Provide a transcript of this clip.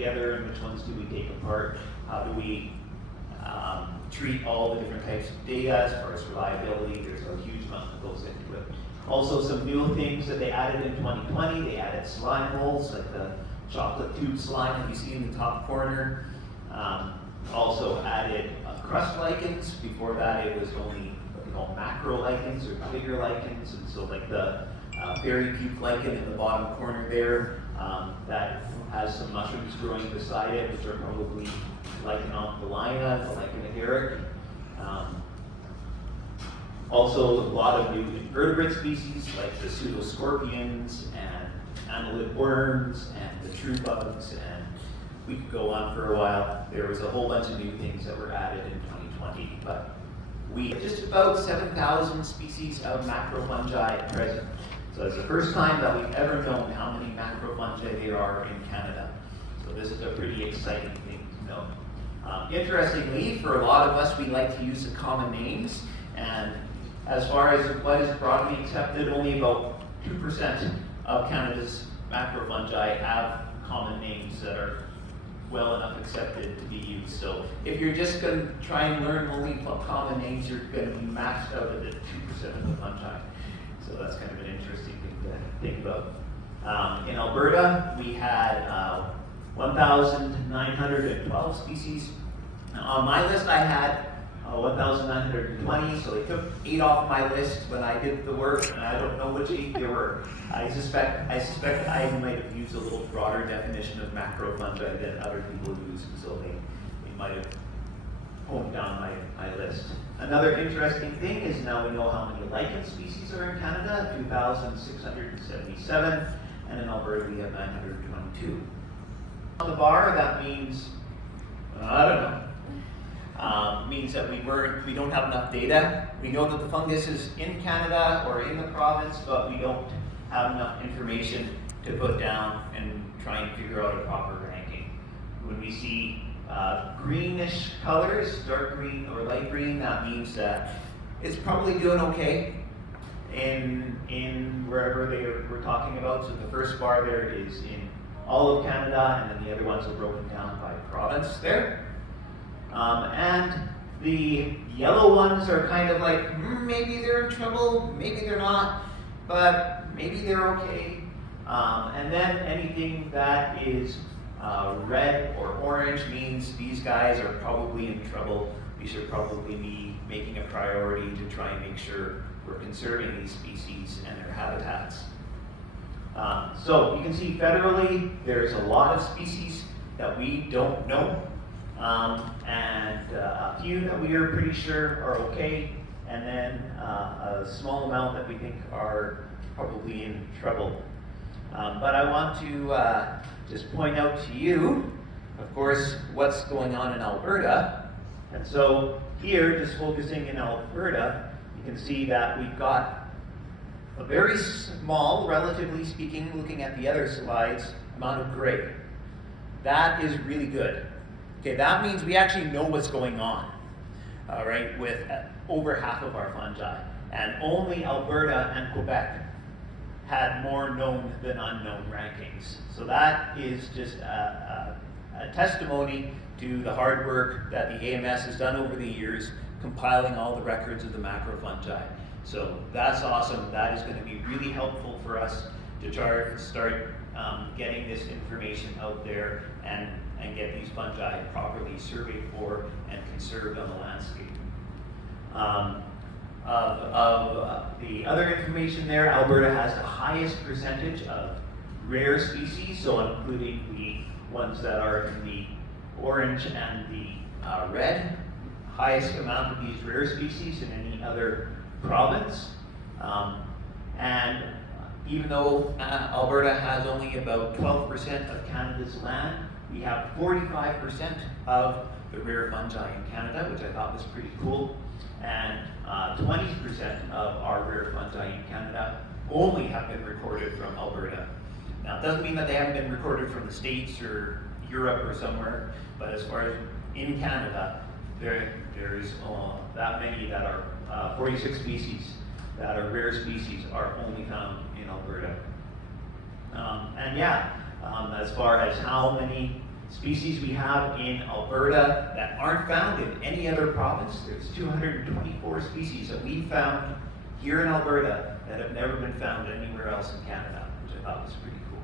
together and which ones do we take apart? How do we treat all the different types of data as far as reliability? There's a huge amount that goes into it. Also, some new things that they added in 2020, they added slime molds, like the chocolate tube slime that you see in the top corner. Also added crust lichens. Before that, it was only what they call macro lichens or bigger lichens, and so like the fairy puke lichen in the bottom corner there, that has some mushrooms growing beside it, which are probably Lichenophyllina, the lichen agaric. Also, a lot of new invertebrate species like the pseudoscorpions and annelid worms and the true bugs, and we could go on for a while. There was a whole bunch of new things that were added in 2020, but we have just about 7,000 species of macrofungi at present. So it's the first time that we've ever known how many macrofungi there are in Canada. So this is a pretty exciting thing to know. Interestingly, for a lot of us, we like to use the common names, and as far as what is broadly accepted, only about 2% of Canada's macrofungi have common names that are well enough accepted to be used. So if you're just going to try and learn only common names, you're going to be maxed out at the 2% of the fungi. So that's kind of an interesting thing to think about. In Alberta, we had 1,912 species. On my list, I had 1,920, so they took 8 off my list when I did the work, and I don't know which 8 there were. I suspect I might have used a little broader definition of macrofungi than other people use, so they might have honed down my list. Another interesting thing is now we know how many lichen species are in Canada, 2,677, and in Alberta we have 922. On the bar, that means, I don't know, means that we don't have enough data. We know that the fungus is in Canada or in the province, but we don't have enough information to put down and try and figure out a proper ranking. When we see greenish colors, dark green or light green, that means that it's probably doing okay in wherever we're talking about. So the first bar there is in all of Canada, and then the other ones are broken down by province there. And the yellow ones are kind of like, maybe they're in trouble, maybe they're not, but maybe they're okay. And then anything that is red or orange means these guys are probably in trouble. We should probably be making a priority to try and make sure we're conserving these species and their habitats. So you can see federally, there's a lot of species that we don't know. And a few that we are pretty sure are okay, and then a small amount that we think are probably in trouble. But I want to just point out to you, of course, what's going on in Alberta. And so here, just focusing in Alberta, you can see that we've got a very small, relatively speaking, looking at the other slides, amount of gray. That is really good. Okay, that means we actually know what's going on, right, with over half of our fungi. And only Alberta and Quebec had more known than unknown rankings. So that is just a testimony to the hard work that the AMS has done over the years, compiling all the records of the macrofungi. So that's awesome. That is going to be really helpful for us to start getting this information out there and get these fungi properly surveyed for and conserved on the landscape. Of the other information there, Alberta has the highest percentage of rare species, so including the ones that are in the orange and the red, highest amount of these rare species in any other province. And even though Alberta has only about 12% of Canada's land, we have 45% of the rare fungi in Canada, which I thought was pretty cool. And 20% of our rare fungi in Canada only have been recorded from Alberta. Now, it doesn't mean that they haven't been recorded from the States or Europe or somewhere, but as far as in Canada, there's that many that are 46 species that are rare species are only found in Alberta. And yeah, as far as how many species we have in Alberta that aren't found in any other province. There's 224 species that we found here in Alberta that have never been found anywhere else in Canada, which I thought was pretty cool.